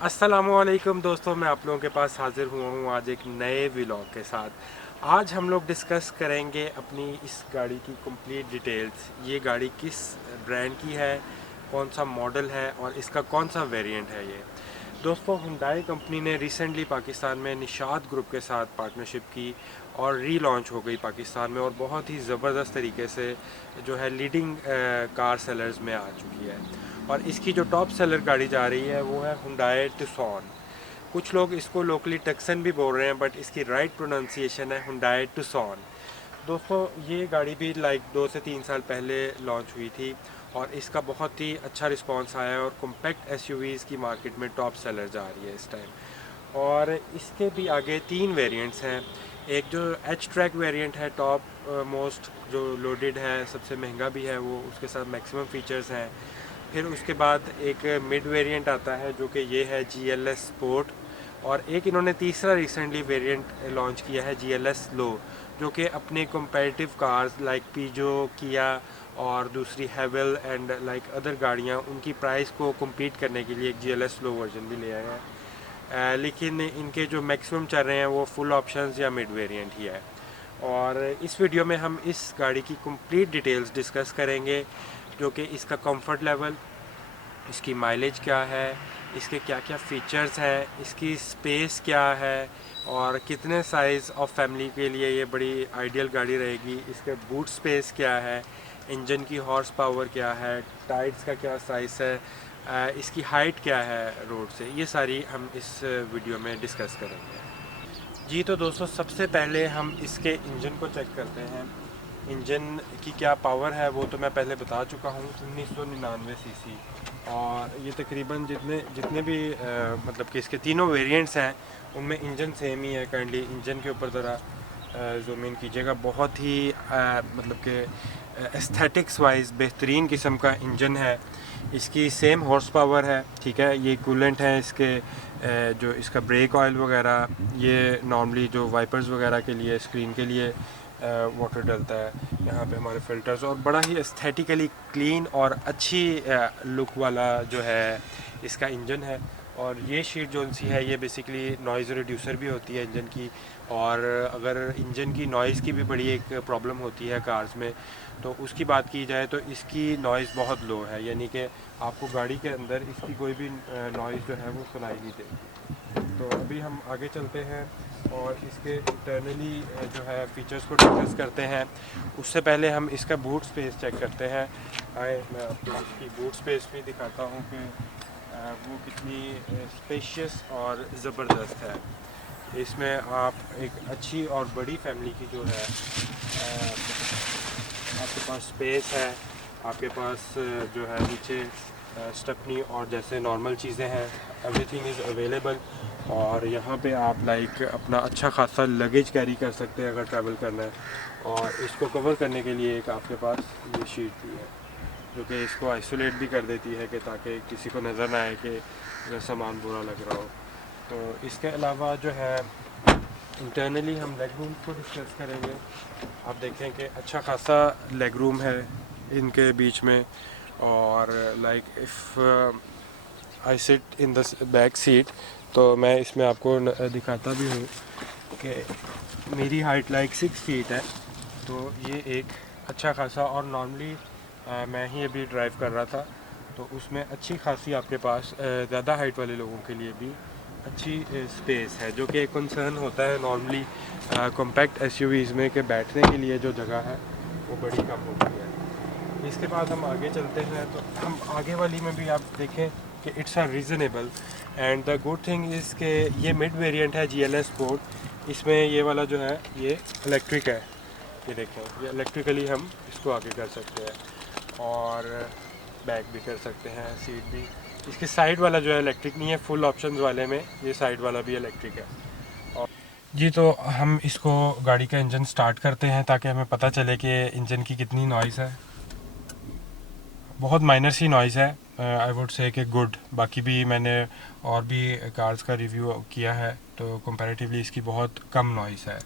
अस्सलामुअलैकुम दोस्तों, मैं आप लोगों के पास हाज़िर हुआ हूँ आज एक नए व्लॉग के साथ। आज हम लोग डिस्कस करेंगे अपनी इस गाड़ी की कंप्लीट डिटेल्स। ये गाड़ी किस ब्रांड की है, कौन सा मॉडल है और इसका कौन सा वेरिएंट है। ये दोस्तों, हुंडई कंपनी ने रिसेंटली पाकिस्तान में निशात ग्रुप के साथ पार्टनरशिप की और रीलॉन्च हो गई पाकिस्तान में, और बहुत ही ज़बरदस्त तरीके से जो है लीडिंग कार सेलर्स में आ चुकी है। और इसकी जो टॉप सेलर गाड़ी जा रही है वो है हुंडई टुक्सन। कुछ लोग इसको लोकली टक्सन भी बोल रहे हैं, बट इसकी राइट प्रोनाउंसिएशन है हुंडई टुक्सन। दोस्तों, ये गाड़ी भी 2 से 3 साल पहले लॉन्च हुई थी और इसका बहुत ही अच्छा रिस्पांस आया है और कॉम्पैक्ट एसयूवीज़ की मार्केट में टॉप सेलर जा रही है इस टाइम। और इसके भी आगे 3 वेरिएंट्स हैं। एक जो एच ट्रैक वेरिएंट है, टॉप मोस्ट जो लोडेड है, सबसे महंगा भी है वो, उसके साथ मैक्सिमम फीचर्स हैं। फिर उसके बाद एक मिड वेरिएंट आता है जो कि ये है GLS स्पोर्ट, और एक इन्होंने तीसरा रिसेंटली वेरिएंट लॉन्च किया है GLS लो, जो कि अपने कंपैरेटिव कार्स लाइक पीजो, किया और दूसरी हैवेल एंड लाइक अदर गाड़ियाँ, उनकी प्राइस को कम्पीट करने के लिए एक GLS लो वर्जन भी ले आया है। लेकिन इनके जो मैक्सिमम चल रहे हैं वो फुल ऑप्शंस या मिड वेरिएंट ही है। और इस वीडियो में हम इस गाड़ी की कंप्लीट डिटेल्स डिस्कस करेंगे, जो कि इसका कंफर्ट लेवल, इसकी माइलेज क्या है, इसके क्या क्या फ़ीचर्स हैं, इसकी स्पेस क्या है और कितने साइज़ ऑफ फैमिली के लिए ये बड़ी आइडियल गाड़ी रहेगी, इसके बूट स्पेस क्या है, इंजन की हॉर्स पावर क्या है, टायर्स का क्या साइज़ है, इसकी हाइट क्या है रोड से, ये सारी हम इस वीडियो में डिस्कस करेंगे। जी तो दोस्तों, सबसे पहले हम इसके इंजन को चेक करते हैं। इंजन की क्या पावर है वो तो मैं पहले बता चुका हूँ, 1999 सीसी। और ये तकरीबन जितने भी मतलब कि इसके तीनों वेरिएंट्स हैं उनमें इंजन सेम ही है। काइंडली इंजन के ऊपर ज़रा जूम इन कीजिएगा। बहुत ही मतलब कि एस्थेटिक्स वाइज बेहतरीन किस्म का इंजन है। इसकी सेम हॉर्स पावर है, ठीक है। ये कूलेंट है इसके, जो इसका ब्रेक ऑयल वगैरह, ये नॉर्मली जो वाइपर्स वगैरह के लिए, स्क्रीन के लिए वाटर डलता है। यहाँ पे हमारे फ़िल्टर्स, और बड़ा ही एस्थेटिकली क्लीन और अच्छी लुक वाला जो है इसका इंजन है। और ये शीट जो सी है ये बेसिकली नॉइज़ रिड्यूसर भी होती है इंजन की। और अगर इंजन की नॉइज़ की भी बड़ी एक प्रॉब्लम होती है कार्स में, तो उसकी बात की जाए तो इसकी नॉइज़ बहुत लो है, यानी कि आपको गाड़ी के अंदर इसकी कोई भी नॉइज़ जो है वो सुनाई नहीं देगी। तो अभी हम आगे चलते हैं और इसके इंटरनली जो है फीचर्स को डिस्कस करते हैं। उससे पहले हम इसका बूट स्पेस चेक करते हैं। आए मैं आपको इसकी बूट स्पेस भी दिखाता हूँ कि वो कितनी स्पेशियस और ज़बरदस्त है। इसमें आप एक अच्छी और बड़ी फैमिली की जो है आपके पास स्पेस है। आपके पास जो है नीचे स्टेपनी और जैसे नॉर्मल चीज़ें हैं, एवरीथिंग इज़ अवेलेबल। और यहाँ पे आप लाइक अपना अच्छा खासा लगेज कैरी कर सकते हैं अगर ट्रैवल करना है। और इसको कवर करने के लिए एक आपके पास ये शीट भी है जो कि इसको आइसोलेट भी कर देती है कि ताकि किसी को नज़र ना आए कि सामान बुरा लग रहा हो। तो इसके अलावा जो है इंटरनली हम लेग रूम को डिस्कस करेंगे। आप देखें कि अच्छा खासा लेग रूम है इनके बीच में। और like if I sit in the back seat, तो मैं इसमें आपको दिखाता भी हूँ कि मेरी हाइट लाइक 6 फीट है। तो ये एक अच्छा खासा, और नॉर्मली मैं ही अभी ड्राइव कर रहा था तो उसमें अच्छी खासी आपके पास ज़्यादा हाइट वाले लोगों के लिए भी अच्छी स्पेस है, जो कि एक कंसर्न होता है नॉर्मली कॉम्पैक्ट एसयूवीज़ में कि बैठने के लिए जो जगह है वो बड़ी कम होती है। इसके बाद हम आगे चलते हैं तो हम आगे वाली में भी आप देखें कि it's a reasonable. And the good thing is कि ये मिड वेरिएंट है GLS स्पोर्ट। इसमें ये वाला जो है ये इलेक्ट्रिक है, ये देखें, ये इलेक्ट्रिकली हम इसको आगे कर सकते हैं और बैक भी कर सकते हैं, सीट भी। इसके साइड वाला जो है इलेक्ट्रिक नहीं है, फुल ऑप्शंस वाले में ये साइड वाला भी इलेक्ट्रिक है। और जी, तो हम इसको गाड़ी का इंजन स्टार्ट करते हैं ताकि हमें पता चले कि इंजन की कितनी नॉइज़ है। बहुत माइनर सी नॉइज़ है, आई वुड से कि गुड। बाकी भी मैंने और भी कार्स का रिव्यू किया है तो कंपैरेटिवली इसकी बहुत कम नॉइज़ है।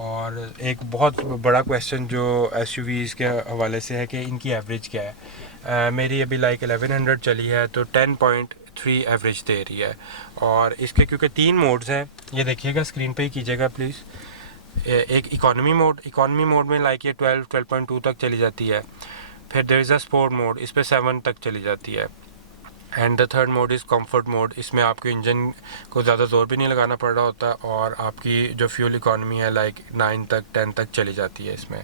और एक बहुत बड़ा क्वेश्चन जो एसयूवीज़ के हवाले से है कि इनकी एवरेज क्या है। मेरी अभी लाइक 1100 चली है तो 10.3 एवरेज दे रही है। और इसके क्योंकि 3 मोड्स हैं, ये देखिएगा स्क्रीन पे ही कीजिएगा प्लीज़। एक इकॉनमी मोड में लाइक ये 12.2 तक चली जाती है। फिर there is a sport mode, इस पर 7 तक चली जाती है। And the third mode is comfort mode, इसमें आपके इंजन को ज़्यादा ज़ोर भी नहीं लगाना पड़ रहा होता और आपकी जो फ्यूल इकॉनमी है लाइक 9 तक 10 तक चली जाती है इसमें।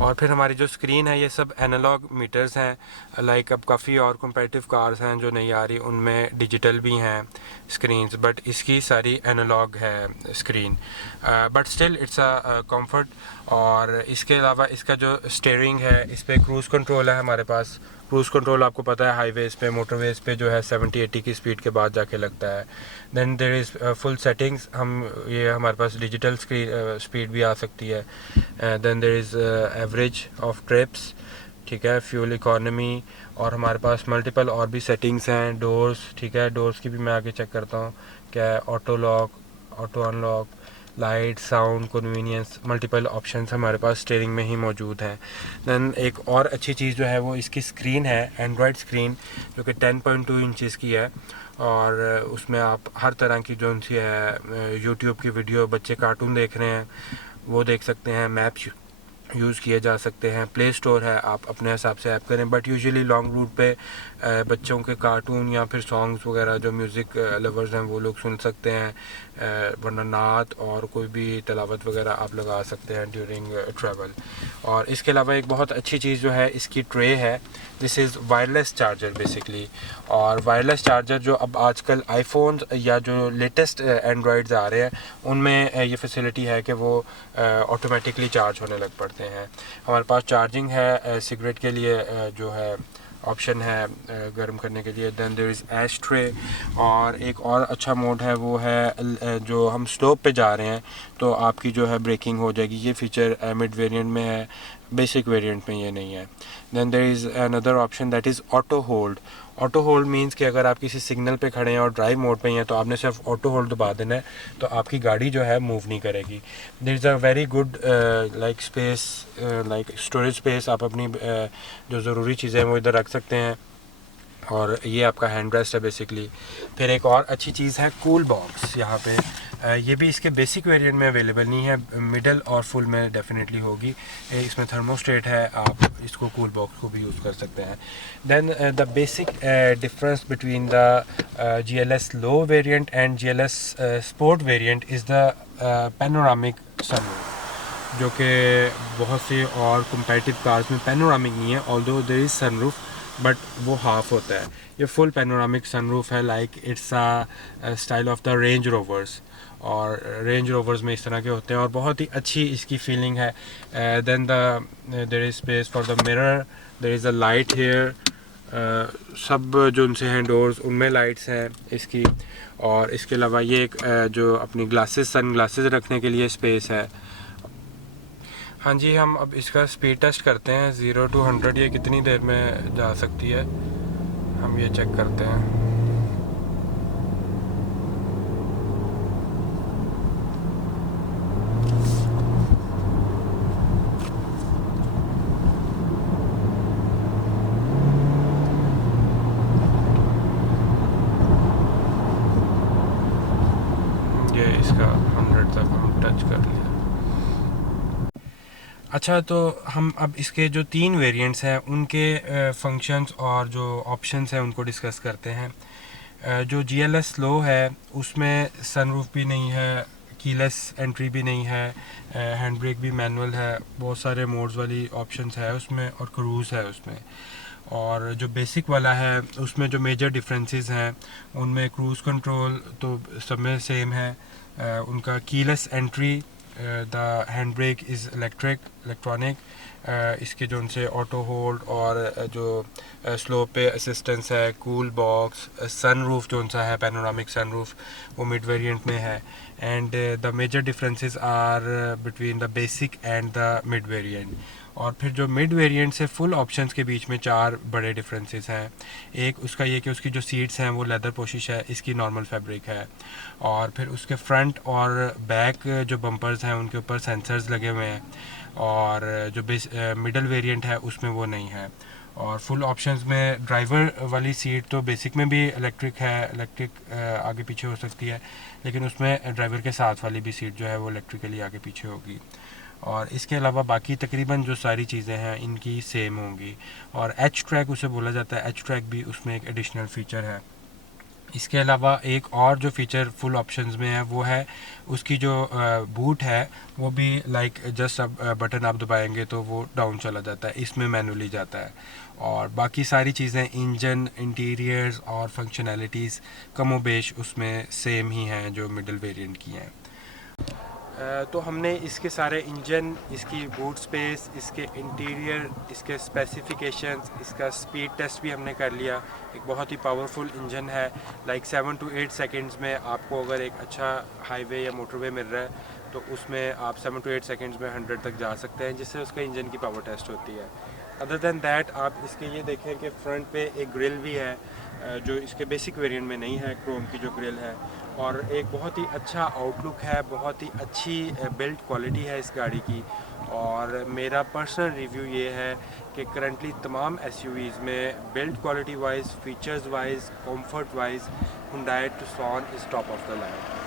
और फिर हमारी जो स्क्रीन है ये सब एनालॉग मीटर्स हैं। लाइक अब काफ़ी और कंपेटिटिव कार्स हैं जो नहीं आ रही, उनमें डिजिटल भी हैं स्क्रीन्स, बट इसकी सारी एनालॉग है screen. But still it's a comfort. और इसके अलावा इसका जो स्टीयरिंग है, इस पर क्रूज़ कंट्रोल है हमारे पास। क्रूज़ कंट्रोल आपको पता है हाईवेज़ पे, मोटरवेज़ पे जो है 70-80 की स्पीड के बाद जाके लगता है। Then there is full settings, हम ये हमारे पास डिजिटल स्पीड भी आ सकती है। Then there is average of trips, ठीक है, फ्यूल इकॉनमी, और हमारे पास मल्टीपल और भी सेटिंग्स हैं। डोर्स, ठीक है, डोर्स की भी मैं आगे चेक करता हूँ क्या, auto lock, auto unlock, light, sound, convenience, multiple options हमारे पास स्टीयरिंग में ही मौजूद हैं। दैन एक और अच्छी चीज़ जो है वो इसकी स्क्रीन है, एंड्रॉयड स्क्रीन, जो कि 10.2 इंचज़ की है। और उसमें आप हर तरह की जो उनसी है, यूट्यूब की वीडियो, बच्चे कार्टून देख रहे हैं वो देख सकते हैं, मैप्स यूज़ किए जा सकते हैं, प्ले स्टोर है, आप अपने हिसाब से ऐप करें। बट यूजुअली लॉन्ग रूट पे बच्चों के कार्टून या फिर सॉन्ग्स वगैरह जो म्यूज़िक लवर्स हैं वो लोग सुन सकते हैं, वरना नात और कोई भी तलावत वगैरह आप लगा सकते हैं ड्यूरिंग ट्रैवल। और इसके अलावा एक बहुत अच्छी चीज़ जो है इसकी ट्रे है, this is wireless charger basically. और वायरलेस चार्जर जो अब आजकल आईफोन या जो लेटेस्ट एंड्रॉयड्स आ रहे हैं उनमें ये फैसिलिटी है कि वो ऑटोमेटिकली चार्ज होने लग पड़ते हैं। हमारे पास चार्जिंग है, सिगरेट के लिए जो है ऑप्शन है गर्म करने के लिए। Then there is ash tray. और एक और अच्छा मोड है वो है जो हम स्लोप पे जा रहे हैं तो आपकी जो है ब्रेकिंग हो जाएगी। ये फीचर मिड वेरिएंट में है, बेसिक वेरिएंट में ये नहीं है। Then there is another option that is auto hold. Auto hold means कि अगर आप किसी सिग्नल पे खड़े हैं और ड्राइव मोड पे हैं तो आपने सिर्फ ऑटो होल्ड दबा देना है तो आपकी गाड़ी जो है मूव नहीं करेगी। There is a very good like space, like storage space, आप अपनी जो ज़रूरी चीज़ें हैं वो इधर रख सकते हैं। और ये आपका हैंड रेस्ट है बेसिकली। फिर एक और अच्छी चीज़ है कूल बॉक्स यहाँ पे, ये भी इसके बेसिक वेरिएंट में अवेलेबल नहीं है, मिडल और फुल में डेफिनेटली होगी। इसमें थर्मोस्टेट है, आप इसको कूल बॉक्स को भी यूज़ कर सकते हैं। Then the basic difference between the GLS low variant and GLS sport variant is the panoramic sunroof, जो कि बहुत से और कंपैरेटिव कार्स में पैनोरामिक नहीं है, although there is sunroof but वो हाफ होता है। ये फुल पैनोरामिक सनरूफ है, like it's a style of the Range Rovers, और रेंज रोवर्स में इस तरह के होते हैं और बहुत ही अच्छी इसकी फीलिंग है। Then there is space for the mirror, there is a light here, सब जो उनसे हैं डोर्स उनमें लाइट्स हैं इसकी। और इसके अलावा ये एक जो अपनी ग्लासेस, सन ग्लासेस रखने के लिए स्पेस है। हाँ जी, हम अब इसका स्पीड टेस्ट करते हैं 0 to 100 ये कितनी देर में जा सकती है, हम ये चेक करते हैं। ये इसका 100 तक हम टच कर लिया। अच्छा, तो हम अब इसके जो 3 वेरिएंट्स हैं उनके फंक्शंस और जो ऑप्शंस हैं उनको डिस्कस करते हैं। जो GLS लो है उसमें सनरूफ भी नहीं है, कीलेस एंट्री भी नहीं है, हैंड ब्रेक भी मैनुअल है, बहुत सारे मोड्स वाली ऑप्शंस है उसमें, और क्रूज़ है उसमें। और जो बेसिक वाला है उसमें जो मेजर डिफरेंसेस हैं उनमें क्रूज़ कंट्रोल तो सब में सेम है, उनका keyless entry the hand brake is electronic. इसके जो उनसे ऑटो होल्ड और जो स्लो पे असिस्टेंस है, कूल बॉक्स, सन रूफ जो उनसा है पैनोरामिक सन रूफ, वो मिड वेरिएंट में है। And the major differences are between the basic and the mid variant. और फिर जो मिड वेरिएंट से फुल ऑप्शंस के बीच में 4 बड़े डिफरेंसेस हैं। एक उसका ये कि उसकी जो सीट्स हैं वो लेदर पोशिश है, इसकी नॉर्मल फैब्रिक है। और फिर उसके फ्रंट और बैक जो बम्पर्स हैं उनके ऊपर सेंसर्स लगे हुए हैं, और जो मिडल वेरिएंट है उसमें वो नहीं है। और फुल ऑप्शंस में ड्राइवर वाली सीट तो बेसिक में भी इलेक्ट्रिक है, इलेक्ट्रिक आगे पीछे हो सकती है, लेकिन उसमें ड्राइवर के साथ वाली भी सीट जो है वो इलेक्ट्रिकली आगे पीछे होगी। और इसके अलावा बाकी तकरीबन जो सारी चीज़ें हैं इनकी सेम होंगी। और एच ट्रैक उसे बोला जाता है, एच ट्रैक भी उसमें एक एडिशनल फ़ीचर है। इसके अलावा एक और जो फ़ीचर फुल ऑप्शंस में है वो है उसकी जो बूट है वो भी लाइक जस्ट अब बटन आप दबाएंगे तो वो डाउन चला जाता है, इसमें मैनुअली जाता है। और बाकी सारी चीज़ें इंजन, इंटीरियर्स और फंक्शनैलिटीज़ कमोबेश उसमें सेम ही हैं जो मिडल वेरिएंट की हैं। तो हमने इसके सारे इंजन, इसकी बूट स्पेस, इसके इंटीरियर, इसके स्पेसिफिकेशंस, इसका स्पीड टेस्ट भी हमने कर लिया। एक बहुत ही पावरफुल इंजन है, लाइक 7 to 8 सेकेंड्स में आपको अगर एक अच्छा हाईवे या मोटरवे मिल रहा है तो उसमें आप 7 to 8 सेकेंड्स में 100 तक जा सकते हैं, जिससे उसका इंजन की पावर टेस्ट होती है। अदर दैन दैट आप इसके ये देखें कि फ्रंट पे एक ग्रिल भी है जो इसके बेसिक वेरिएंट में नहीं है, क्रोम की जो ग्रिल है। और एक बहुत ही अच्छा आउटलुक है, बहुत ही अच्छी बिल्ड क्वालिटी है इस गाड़ी की। और मेरा पर्सनल रिव्यू ये है कि करंटली तमाम एसयूवीज़ में build quality wise, features wise, comfort wise Hyundai Tucson is top of the line.